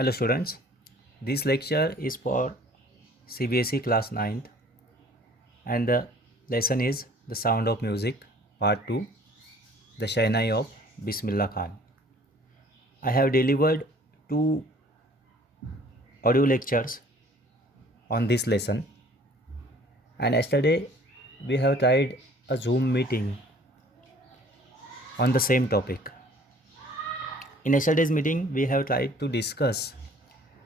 Hello students, this lecture is for CBSE class 9th and the lesson is The Sound of Music Part 2, The Shahnai of Bismillah Khan. I have delivered 2 audio lectures on this lesson, and yesterday we have tried a Zoom meeting on the same topic. In yesterday's meeting we have tried to discuss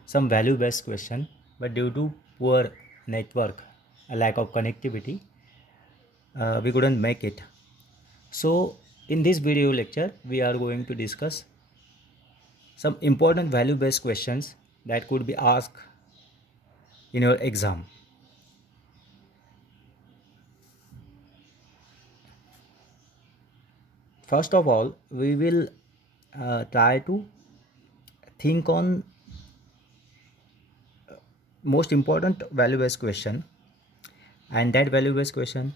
some value based question, but due to poor network, a lack of connectivity, we couldn't make it. So in this video lecture we are going to discuss some important value based questions that could be asked in your exam. First of all, we will try to think on most important value based question, and that value based question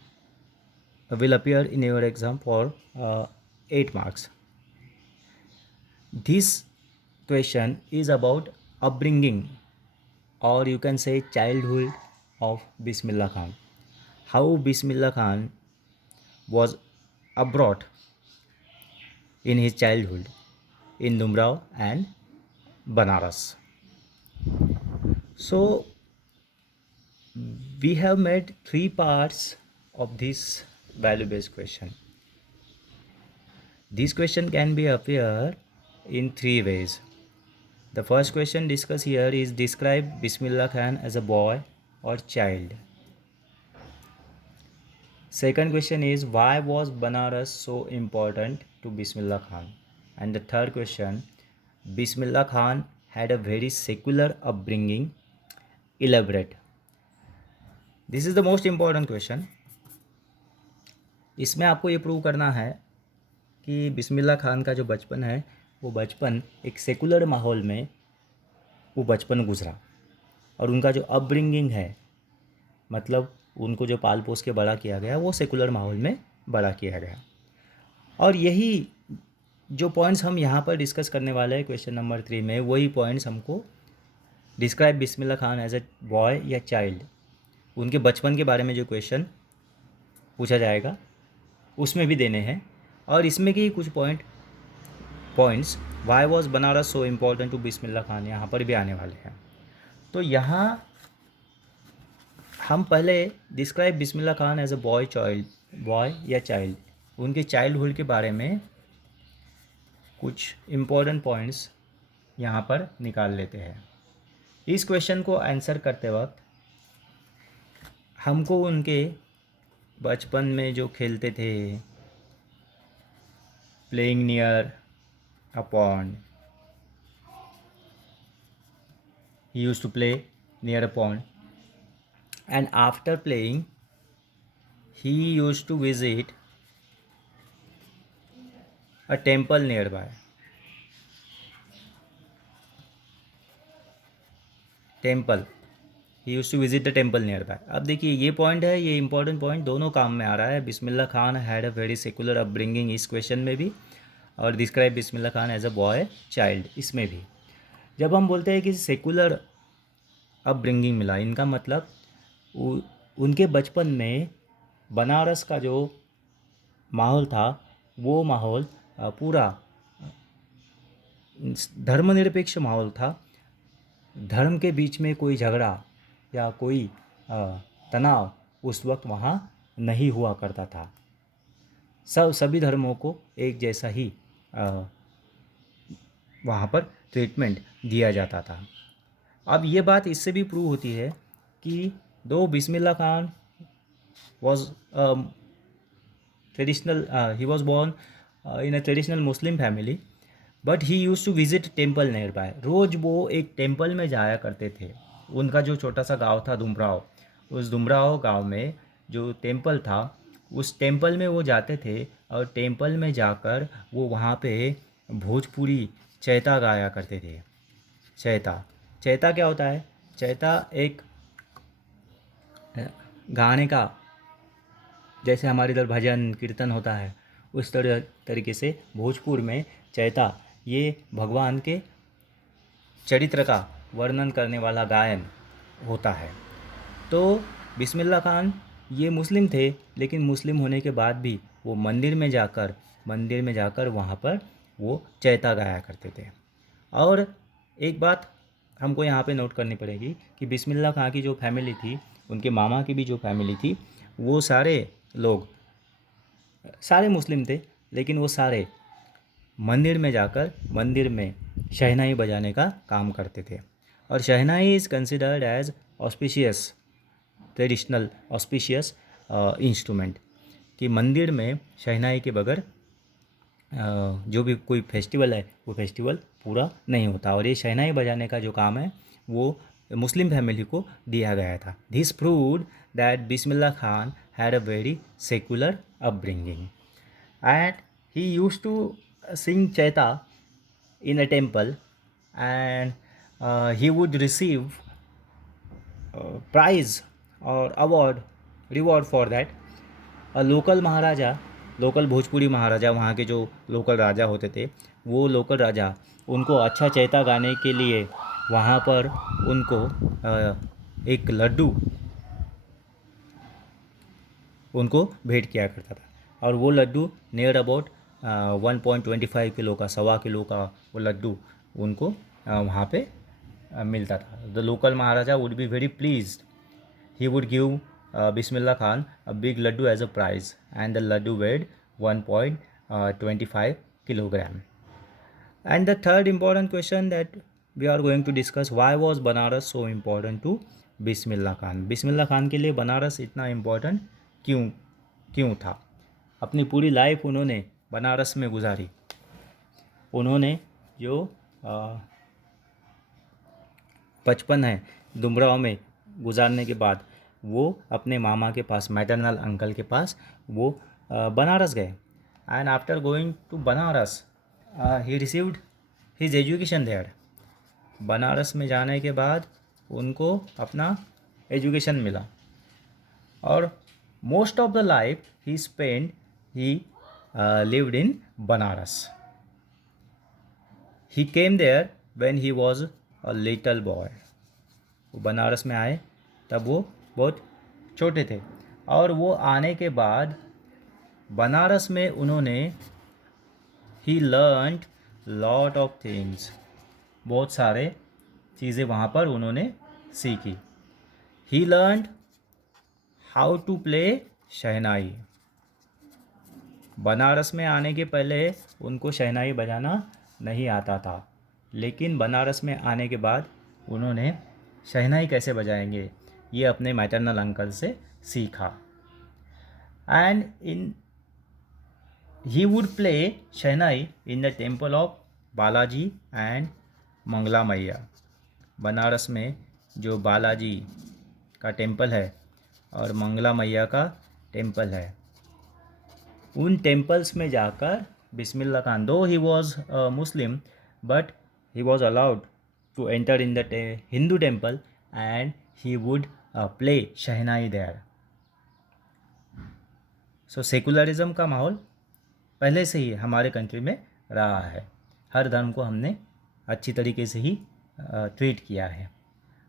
will appear in your exam for 8 marks. This question is about upbringing, or you can say childhood of Bismillah Khan. How Bismillah Khan was abroad in his childhood in Dumrao and Banaras. So we have made 3 parts of this value based question. This question can be appear in 3 ways. The first question discussed here is describe Bismillah Khan as a boy or child. Second question is why was Banaras so important to Bismillah Khan? And the third question, Bismillah Khan had a very secular upbringing. Elaborate. This is the most important question. इसमें आपको ये prove करना है कि बिस्मिल्लाह खान का जो बचपन है वो बचपन एक सेकुलर माहौल में वो बचपन गुजरा, और उनका जो अपब्रिंगिंग है, मतलब उनको जो पाल पोस के बड़ा किया गया वो सेकुलर माहौल में बड़ा किया गया. और यही जो पॉइंट्स हम यहाँ पर डिस्कस करने वाले हैं क्वेश्चन नंबर 3 में, वही पॉइंट्स हमको describe Bismillah Khan as a boy या चाइल्ड, उनके बचपन के बारे में जो क्वेश्चन पूछा जाएगा उसमें भी देने हैं. और इसमें के कुछ points why was Banaras so important to Bismillah Khan यहाँ पर भी आने वाले हैं. तो यहाँ हम पहले describe Bismillah Khan as a boy या चाइल्ड, उनके चाइल्डहुड के बारे में कुछ इम्पोर्टेंट पॉइंट्स यहाँ पर निकाल लेते हैं. इस क्वेश्चन को आंसर करते वक्त हमको उनके बचपन में जो खेलते थे, playing near a pond, he used to play near a pond, and after playing he used to visit a temple nearby. He used to visit the temple nearby. अब देखिए ये पॉइंट है, ये इंपॉर्टेंट पॉइंट दोनों काम में आ रहा है. Bismillah Khan had a very secular upbringing इस क्वेश्चन में भी, और describe Bismillah Khan as a boy child इसमें भी. जब हम बोलते हैं कि सेकुलर अपब्रिंगिंग मिला, इनका मतलब उनके बचपन में बनारस का जो माहौल था वो माहौल पूरा धर्मनिरपेक्ष माहौल था. धर्म के बीच में कोई झगड़ा या कोई तनाव उस वक्त वहाँ नहीं हुआ करता था. सभी धर्मों को एक जैसा ही वहाँ पर ट्रीटमेंट दिया जाता था. अब ये बात इससे भी प्रूव होती है कि दो Bismillah Khan was traditional, he was born in a traditional Muslim family, but he used to visit temple nearby. रोज़ वो एक टेम्पल में जाया करते थे. उनका जो छोटा सा गांव था दुमराव, उस दुमराव गांव में जो टेम्पल था उस टेम्पल में वो जाते थे, और टेम्पल में जाकर वो वहाँ पे भोजपुरी चैता गाया करते थे. चैता क्या होता है? चैता एक गाने का, जैसे हमारे इधर भजन कीर्तन होता है उस तरीके से भोजपुर में चैता ये भगवान के चरित्र का वर्णन करने वाला गायन होता है। तो बिस्मिल्लाह खान ये मुस्लिम थे, लेकिन मुस्लिम होने के बाद भी वो मंदिर में जाकर वहाँ पर वो चैता गाया करते थे। और एक बात हमको यहाँ पे नोट करनी पड़ेगी कि बिस्मिल्लाह खां की जो फैमिली थी, उनके मामा की भी जो फैमिली थी, वो सारे लोग सारे मुस्लिम थे, लेकिन वो सारे मंदिर में जाकर मंदिर में शहनाई बजाने का काम करते थे। और shehnai is considered as auspicious traditional auspicious instrument, कि मंदिर में शहनाई के बगैर जो भी कोई फेस्टिवल है वो फेस्टिवल पूरा नहीं होता। और ये शहनाई बजाने का जो काम है वो मुस्लिम फैमिली को दिया गया था। This proved that Bismillah Khan had a very secular upbringing and he used to sing chaita in a temple, and he would receive prize or reward for that. a local maharaja, local Bhojpuri maharaja, वहाँ के जो लोकल राजा होते थे, वो लोकल राजा उनको अच्छा चैता गाने के लिए वहाँ पर उनको एक लड्डू उनको भेंट किया करता था। और वो लड्डू नियर अबाउट 1.25 किलो का, 1.25 किलो का वो लड्डू उनको वहाँ पे मिलता था। The local maharaja would be very pleased, he would give Bismillah Khan a big laddu as a prize, and the laddu weighed 1.25 kilogram. And the third important question that we are going to discuss, why was Banaras so important to बिस्मिल्लाह खान? बिस्मिल्लाह खान के लिए बनारस इतना important क्यों क्यों था? अपनी पूरी life उन्होंने बनारस में गुजारी। उन्होंने जो बचपन है डुमराव में गुजारने के बाद वो अपने मामा के पास, मैटरनल अंकल के पास वो बनारस गए। And after going to Banaras he received his education there. Banaras में जाने के बाद उनको अपना एजुकेशन मिला। और most of the life he spend he lived in Banaras. He came there when he was a little boy. वो बनारस में आए तब वो बहुत छोटे थे। और वो आने के बाद बनारस में उन्होंने ही लर्नड लॉट ऑफ थिंग्स, बहुत सारे चीज़ें वहाँ पर उन्होंने सीखी। ही लर्नड हाउ टू प्ले शहनाई। बनारस में आने के पहले उनको शहनाई बजाना नहीं आता था, लेकिन बनारस में आने के बाद उन्होंने शहनाई कैसे बजाएंगे ये अपने मैटरनल अंकल से सीखा। And in he would play shehnai in the temple of Balaji and Mangala Maiya. Banaras में जो बालाजी का टेम्पल है और मंगला मैया का टेम्पल है, उन टेम्पल्स में जाकर Bismillah Khan, though he was Muslim but he was allowed to enter in the Hindu temple and he would play shehnai there. So secularism का माहौल पहले से ही हमारे कंट्री में रहा है। हर धर्म को हमने अच्छी तरीके से ही ट्रीट किया है।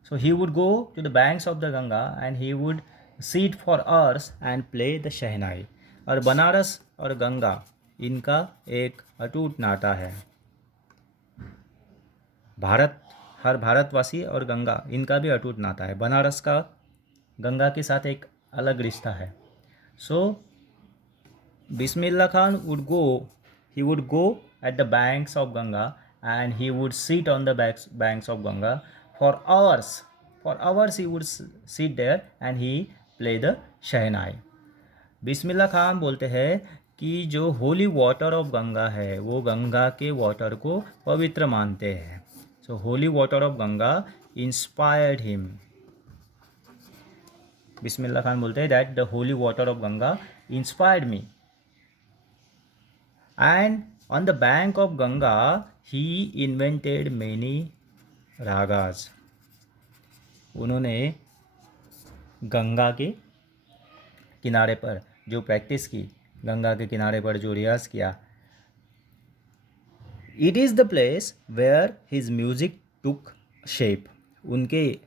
So he would go to the banks of the Ganga and he would sit for hours and play the shehnai. और बनारस और गंगा इनका एक अटूट नाता है। हर भारतवासी और गंगा इनका भी अटूट नाता है। बनारस का गंगा के साथ एक अलग रिश्ता है। सो Bismillah Khan he would go at the banks of Ganga and he would sit on the banks of Ganga for hours. For hours he would sit there and he play the शहनाई। बिस्मिल्लाह खान बोलते हैं कि जो होली वाटर ऑफ गंगा है वो गंगा के water को पवित्र मानते हैं। So holy water of Ganga inspired him. Bismillah Khan बोलते हैं that the holy water of Ganga inspired me. And on the bank of Ganga, he invented many ragas. उन्होंने गंगा के किनारे पर जो प्रैक्टिस की, गंगा के किनारे पर जो रियाज किया, it is the place where his music took shape, उनके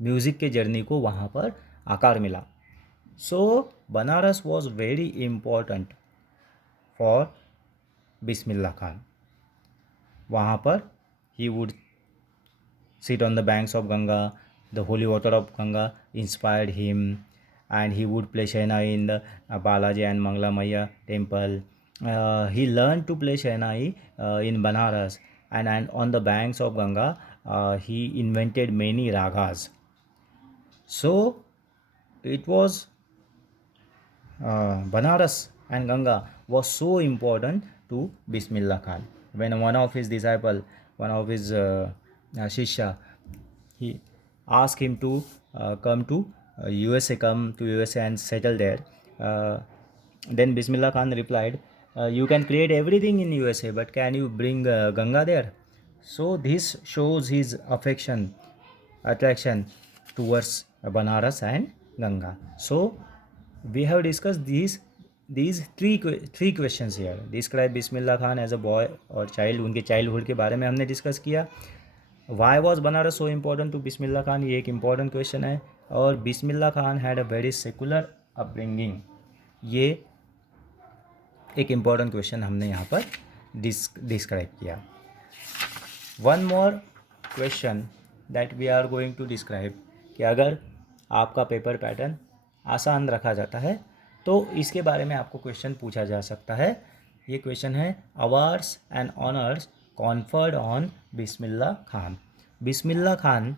म्यूज़िक के जर्नी को वहाँ पर आकार मिला. So Banaras was very important for Bismillah Khan. वहाँ पर ही would sit on the banks of Ganga. The holy water of Ganga inspired him, and he would play Shehnai in the Balaji and Mangla Maya temple. He learned to play Shehnai in Banaras, and on the banks of Ganga, he invented many ragas. So it was Banaras and Ganga was so important to Bismillah Khan. When one of his disciple, one of his Shishya, he asked him to come to USA and settle there. Then Bismillah Khan replied, "You can create everything in USA, but can you bring Ganga there?" So this shows his attraction towards Banaras and Ganga. So we have discussed these three questions here. Describe Bismillah Khan as a boy और child, उनके childhood के बारे में हमने discuss किया. Why was Banaras so important to Bismillah Khan, ये एक important question है. और Bismillah Khan had a very secular upbringing, ये एक इम्पॉर्टेंट क्वेश्चन हमने यहाँ पर डिस्क्राइब किया. One more question that we are going to describe, कि अगर आपका पेपर पैटर्न आसान रखा जाता है तो इसके बारे में आपको क्वेश्चन पूछा जा सकता है. ये क्वेश्चन है, awards and honours conferred on Bismillah Khan. Bismillah Khan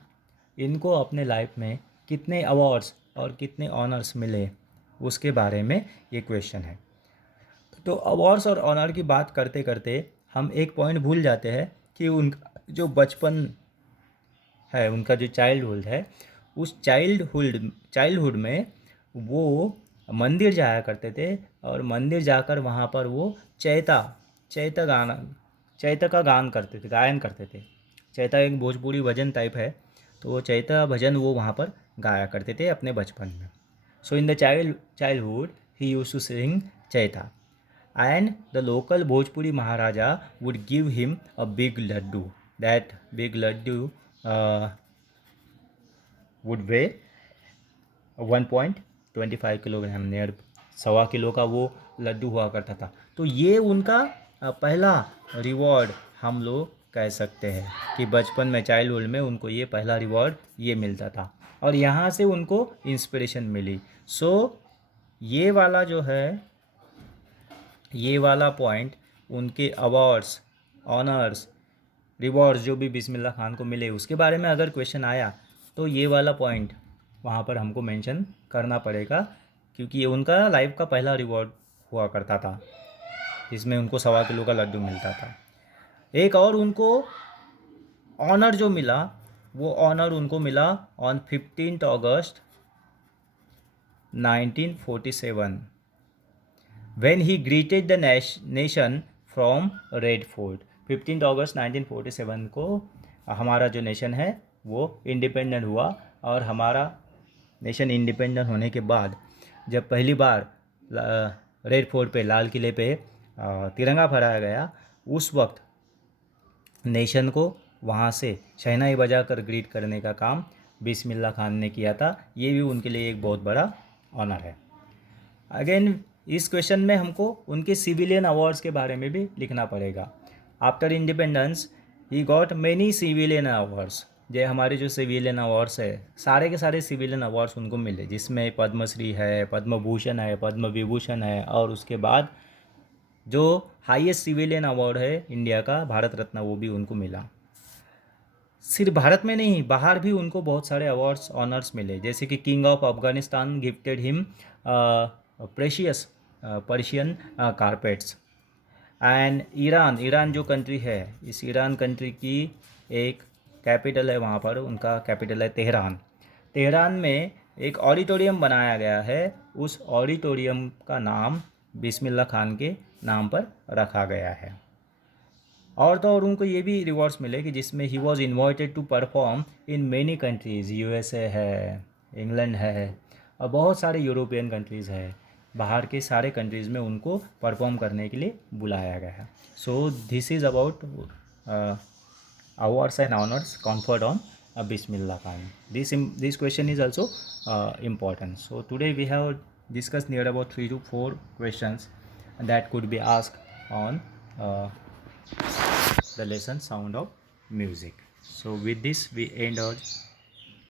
इनको अपने लाइफ में कितने अवार्ड्स और कितने ऑनर्स मिले, उसके बारे में ये क्वेश्चन है. तो अवार्ड्स और ऑनर की बात करते करते हम एक पॉइंट भूल जाते हैं कि उनका जो बचपन है, उनका जो चाइल्डहुड है, उस चाइल्डहुड में वो मंदिर जाया करते थे, और मंदिर जाकर वहाँ पर वो चैता का गायन करते थे. चैता एक भोजपुरी भजन टाइप है, तो वो चैता भजन वो वहाँ पर गाया करते थे अपने बचपन में. So in the childhood he used to sing chaita, and the local Bhojpuri maharaja would give him a big laddu. That big laddu would weigh 1.25 kilogram, near 1.25 kilo का वो लड्डू हुआ करता था. तो ये उनका पहला रिवॉर्ड हम लोग कह सकते हैं कि बचपन में, चाइल्डहुड में उनको ये पहला रिवॉर्ड ये मिलता था, और यहाँ से उनको इंस्पिरेशन मिली. सो ये वाला जो है, ये वाला पॉइंट, उनके अवार्ड्स, ऑनर्स, रिवॉर्ड्स जो भी बिस्मिल्लाह खान को मिले, उसके बारे में अगर क्वेश्चन आया तो ये वाला पॉइंट वहाँ पर हमको मेंशन करना पड़ेगा, क्योंकि ये उनका लाइफ का पहला रिवॉर्ड हुआ करता था, जिसमें उनको 1.25 किलो का लड्डू मिलता था. एक और उनको ऑनर जो मिला, वो ऑनर उनको मिला on 15 August 1947, when he greeted the nation from Red Fort. 15 अगस्त 1947 को हमारा जो नेशन है वो इंडिपेंडेंट हुआ, और हमारा नेशन इंडिपेंडेंट होने के बाद जब पहली बार रेड फोर्ट पे, लाल किले पे तिरंगा फहराया गया, उस वक्त नेशन को वहाँ से शहनाई बजाकर ग्रीट करने का काम बिस्मिल्लाह खान ने किया था. ये भी उनके लिए एक बहुत बड़ा ऑनर है. अगेन इस क्वेश्चन में हमको उनके सिविलियन अवार्ड्स के बारे में भी लिखना पड़ेगा. After independence he got many civilian awards. जो हमारे जो सिविलियन अवार्ड्स है, सारे के सारे सिविलियन अवार्ड्स उनको मिले, जिसमें पद्मश्री है, पद्म भूषण है, पद्म विभूषण है, और उसके बाद जो हाईएस्ट सिविलियन अवार्ड है इंडिया का, भारत रत्न, वो भी उनको मिला. सिर्फ भारत में नहीं, बाहर भी उनको बहुत सारे अवार्ड्स, ऑनर्स मिले, जैसे कि king of Afghanistan gifted him precious Persian carpets. And Iran जो कंट्री है, इस ईरान कंट्री की एक कैपिटल है, वहाँ पर उनका कैपिटल है तेहरान में एक ऑडिटोरियम बनाया गया है. उस ऑडिटोरियम का नाम बिस्मिल्लाह खान के नाम पर रखा गया है. और तो और उनको ये भी रिवॉर्ड्स मिले कि जिसमें he was invited to perform in many countries. USA है, इंग्लैंड है, और बहुत सारे यूरोपियन कंट्रीज़ है. बाहर के सारे कंट्रीज़ में उनको परफॉर्म करने के लिए बुलाया गया है. So this is about awards and honors conferred on Bismillah Khan. This question is also important. So today we have discussed near about 3 to 4 questions that could be asked on the lesson Sound of Music. So with this we end our